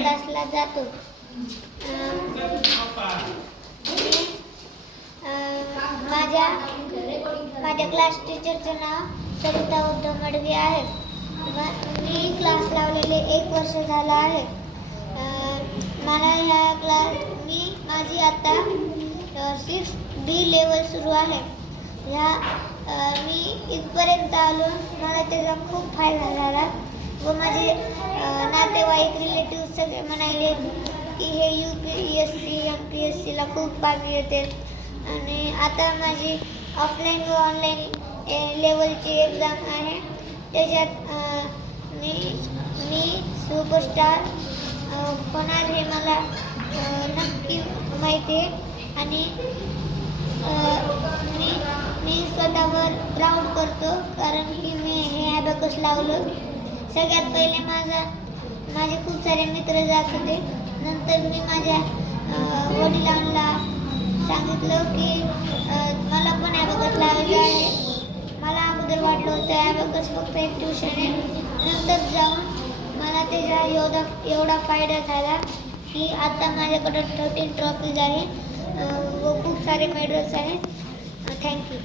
क्लासला जातो. माझ्या क्लास टीचरचं नाव सरिता उद्धव मडगे आहे. मी क्लास लावलेले 1 वर्ष झालं आहे. मला माझी आता 6B लेवल सुरू आहे. मी इथपर्यंत आलो, मला त्याचा खूप फायदा झाला व माझे नातेवाईक रिलेटिव्ह सगळे म्हणाले की हे UPSC MPSCला खूप मार्क येते. आणि आता माझी ऑफलाईन व ऑनलाईन लेवलची एक्झाम आहे. त्याच्यात मी सुपरस्टार होणार हे मला नक्की माहिती आहे. आणि मी स्वतःवर प्राऊड करतो, कारण की मी हे ॲबॅकस लावलं. सगळ्यात पहिले माझे खूप सारे मित्र जात होते. नंतर मी माझ्या वडिलांना सांगितलं की मला पण ॲबॅकस लावायचं आहे. मला अगोदर वाटलं होतं ॲबॅकस फक्त एक ट्यूशन आहे. नंतर जाऊन मला त्याचा एवढा फायदा झाला की आता माझ्याकडं 13 ट्रॉफीज आहे व खूप सारे मेडल्स आहेत. थँक्यू.